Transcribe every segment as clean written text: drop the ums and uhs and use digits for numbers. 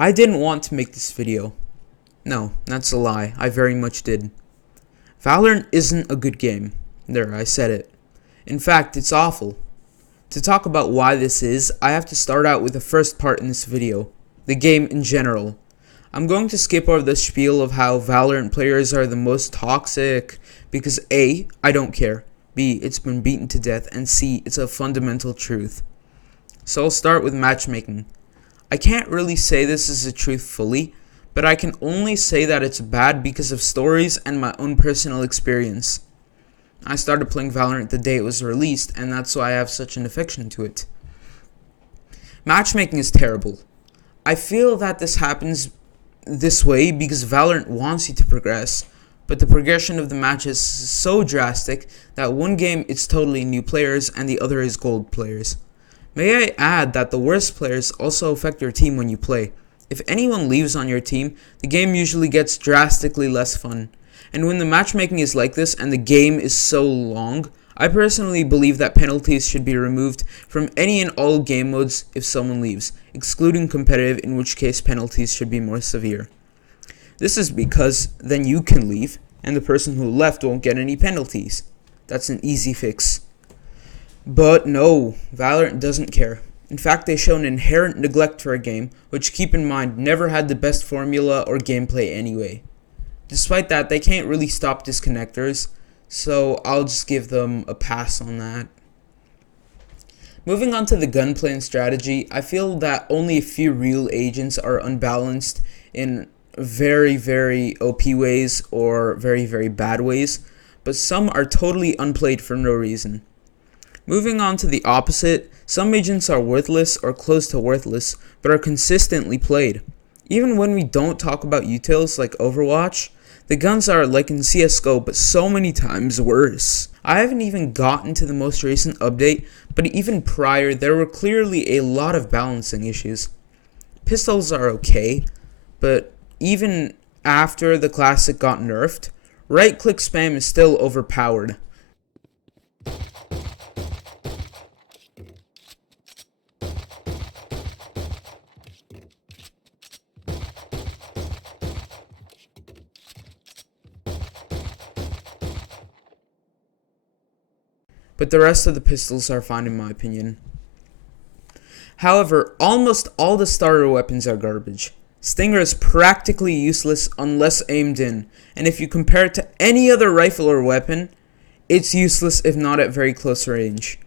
I didn't want to make this video. No, that's a lie. I very much did. Valorant isn't a good game. There, I said it. In fact, it's awful. To talk about why this is, I have to start out with the first part in this video. The game in general. I'm going to skip over the spiel of how Valorant players are the most toxic because A, I don't care. B, it's been beaten to death. And C, it's a fundamental truth. So I'll start with matchmaking. I can't really say this is the truth fully, but I can only say that it's bad because of stories and my own personal experience. I started playing Valorant the day it was released, and that's why I have such an affection to it. Matchmaking is terrible. I feel that this happens this way because Valorant wants you to progress, but the progression of the match is so drastic that one game it's totally new players and the other is gold players. May I add that the worst players also affect your team when you play. If anyone leaves on your team, the game usually gets drastically less fun. And when the matchmaking is like this and the game is so long, I personally believe that penalties should be removed from any and all game modes if someone leaves, excluding competitive, in which case penalties should be more severe. This is because then you can leave, and the person who left won't get any penalties. That's an easy fix. But no, Valorant doesn't care. In fact, they show an inherent neglect for a game, which, keep in mind, never had the best formula or gameplay anyway. Despite that, they can't really stop disconnectors, so I'll just give them a pass on that. Moving on to the gunplay and strategy, I feel that only a few real agents are unbalanced in very, very OP ways or very, very bad ways, but some are totally unplayed for no reason. Moving on to the opposite, some agents are worthless or close to worthless, but are consistently played. Even when we don't talk about utils like Overwatch, the guns are like in CSGO, but so many times worse. I haven't even gotten to the most recent update, but even prior, there were clearly a lot of balancing issues. Pistols are okay, but even after the classic got nerfed, right-click spam is still overpowered. But the rest of the pistols are fine in my opinion. However, almost all the starter weapons are garbage. Stinger is practically useless unless aimed in, and if you compare it to any other rifle or weapon, it's useless if not at very close range.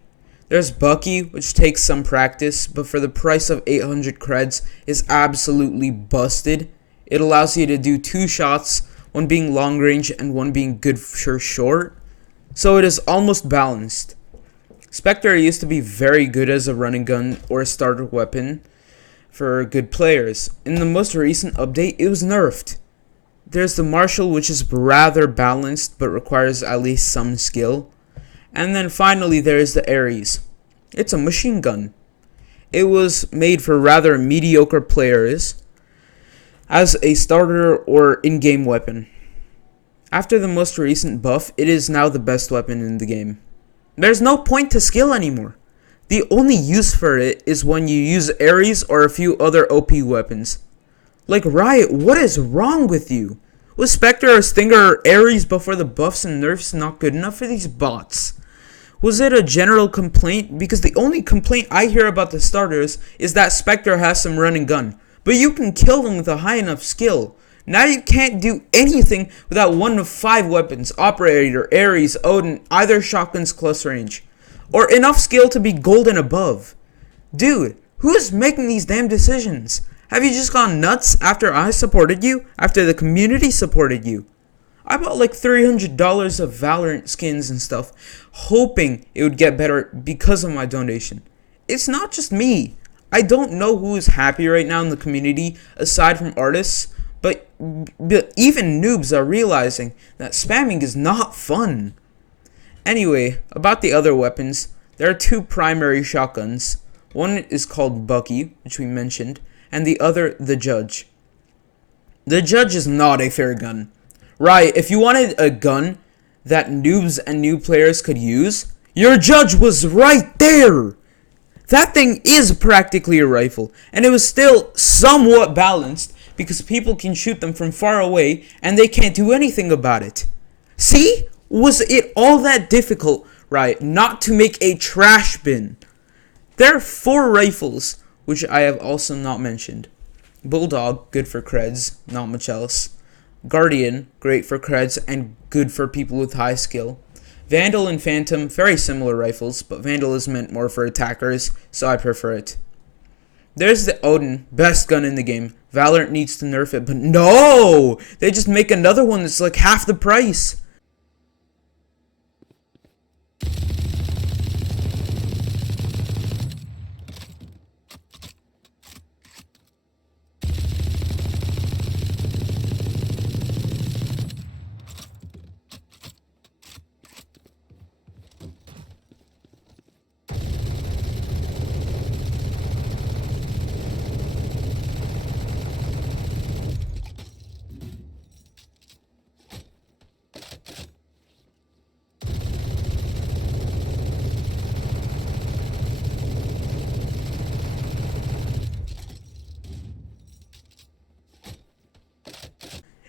There's Bucky, which takes some practice, but for the price of 800 creds is absolutely busted. It allows you to do 2 shots, one being long range and one being good for short. So it is almost balanced. Spectre used to be very good as a running gun or a starter weapon for good players. In the most recent update, it was nerfed. There's the Marshall, which is rather balanced but requires at least some skill. And then finally there is the Ares. It's a machine gun. It was made for rather mediocre players as a starter or in-game weapon. After the most recent buff, it is now the best weapon in the game. There's no point to skill anymore. The only use for it is when you use Ares or a few other OP weapons. Like Riot, what is wrong with you? Was Spectre or Stinger or Ares before the buffs and nerfs not good enough for these bots? Was it a general complaint? Because the only complaint I hear about the starters is that Spectre has some run and gun, but you can kill them with a high enough skill. Now you can't do anything without one of 5 weapons, Operator, Ares, Odin, either shotgun's close range, or enough skill to be gold and above. Dude, who is making these damn decisions? Have you just gone nuts after I supported you? After the community supported you? I bought like $300 of Valorant skins and stuff, hoping it would get better because of my donation. It's not just me. I don't know who is happy right now in the community, aside from artists, but even noobs are realizing that spamming is not fun. Anyway, about the other weapons, there are 2 primary shotguns. One is called Bucky, which we mentioned, and the other, the Judge. The Judge is not a fair gun. Riot, if you wanted a gun that noobs and new players could use, your Judge was right there! That thing is practically a rifle, and it was still somewhat balanced because people can shoot them from far away and they can't do anything about it. See? Was it all that difficult, Riot, not to make a trash bin? There are 4 rifles, which I have also not mentioned. Bulldog, good for creds, not much else. Guardian, great for creds and good for people with high skill. Vandal and Phantom, very similar rifles, but Vandal is meant more for attackers, so I prefer it. There's the Odin, best gun in the game. Valorant needs to nerf it, but no! They just make another one that's like half the price.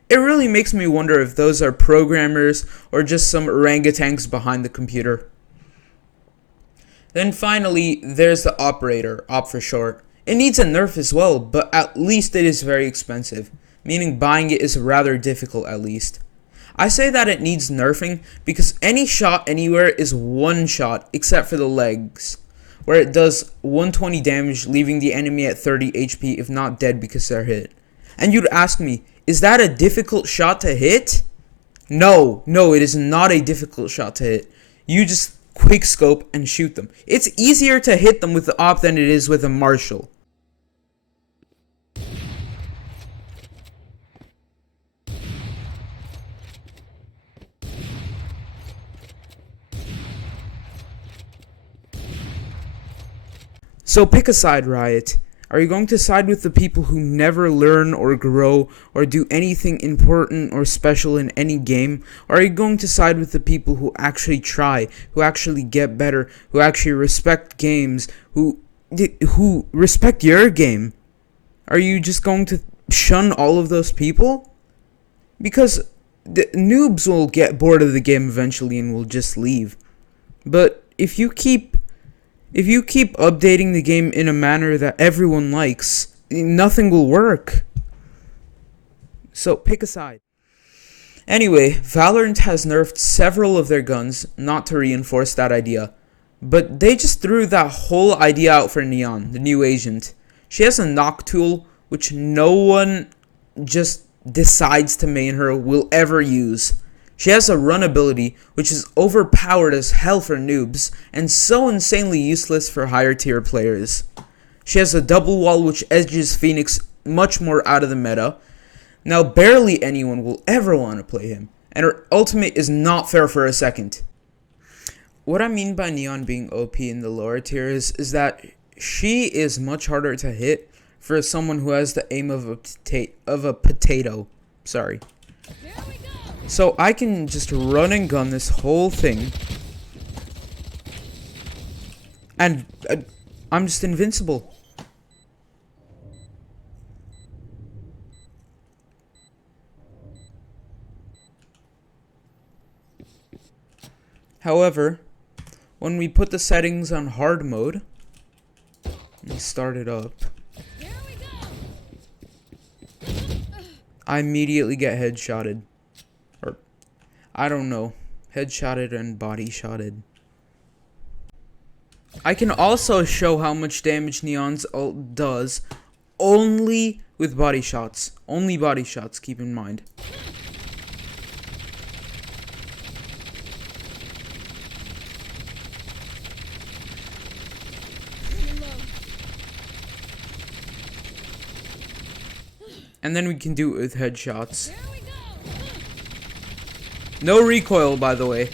It really makes me wonder if those are programmers or just some orangutans behind the computer. Then finally, there's the operator, op for short. It needs a nerf as well, but at least it is very expensive, meaning buying it is rather difficult at least. I say that it needs nerfing because any shot anywhere is one shot except for the legs, where it does 120 damage, leaving the enemy at 30 HP if not dead because they're hit. And you'd ask me, is that a difficult shot to hit? No, it is not a difficult shot to hit. You just quick scope and shoot them. It's easier to hit them with the op than it is with a marshal. So pick a side, Riot. Are you going to side with the people who never learn or grow or do anything important or special in any game? Or are you going to side with the people who actually try, who actually get better, who actually respect games, who respect your game? Are you just going to shun all of those people? Because the noobs will get bored of the game eventually and will just leave. But if you keep updating the game in a manner that everyone likes, nothing will work. So pick a side. Anyway, Valorant has nerfed several of their guns, not to reinforce that idea. But they just threw that whole idea out for Neon, the new agent. She has a knock tool, which no one just decides to main her will ever use. She has a run ability, which is overpowered as hell for noobs, and so insanely useless for higher tier players. She has a double wall which edges Phoenix much more out of the meta. Now barely anyone will ever want to play him, and her ultimate is not fair for a second. What I mean by Neon being OP in the lower tiers is that she is much harder to hit for someone who has the aim of a potato. Sorry. So I can just run and gun this whole thing, and I'm just invincible. However, when we put the settings on hard mode and start it up, I immediately get headshotted. I don't know, headshotted and body shotted. I can also show how much damage Neon's ult does only with body shots. Only body shots, keep in mind. And then we can do it with headshots. No recoil, by the way.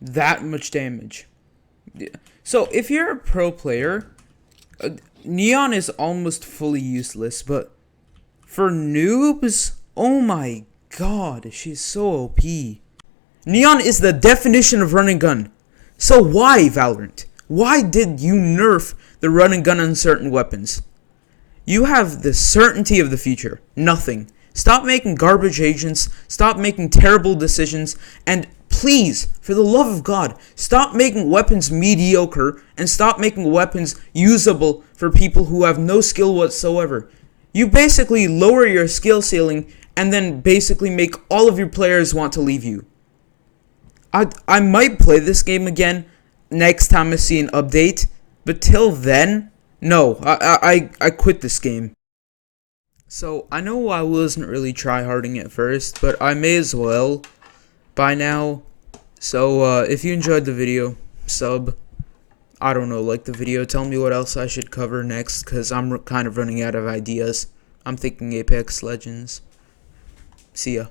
That much damage. So if you're a pro player, Neon is almost fully useless, but for noobs, oh my god, she's so OP. Neon is the definition of run and gun. So why, Valorant? Why did you nerf the run and gun on certain weapons? You have the certainty of the future. Nothing. Stop making garbage agents, stop making terrible decisions, and please, for the love of God, stop making weapons mediocre and stop making weapons usable for people who have no skill whatsoever. You basically lower your skill ceiling and then basically make all of your players want to leave you. I might play this game again next time I see an update, but till then, no, I quit this game. So, I know I wasn't really tryharding at first, but I may as well by now. So, if you enjoyed the video, sub, I don't know, like the video, tell me what else I should cover next, because I'm kind of running out of ideas. I'm thinking Apex Legends. See ya.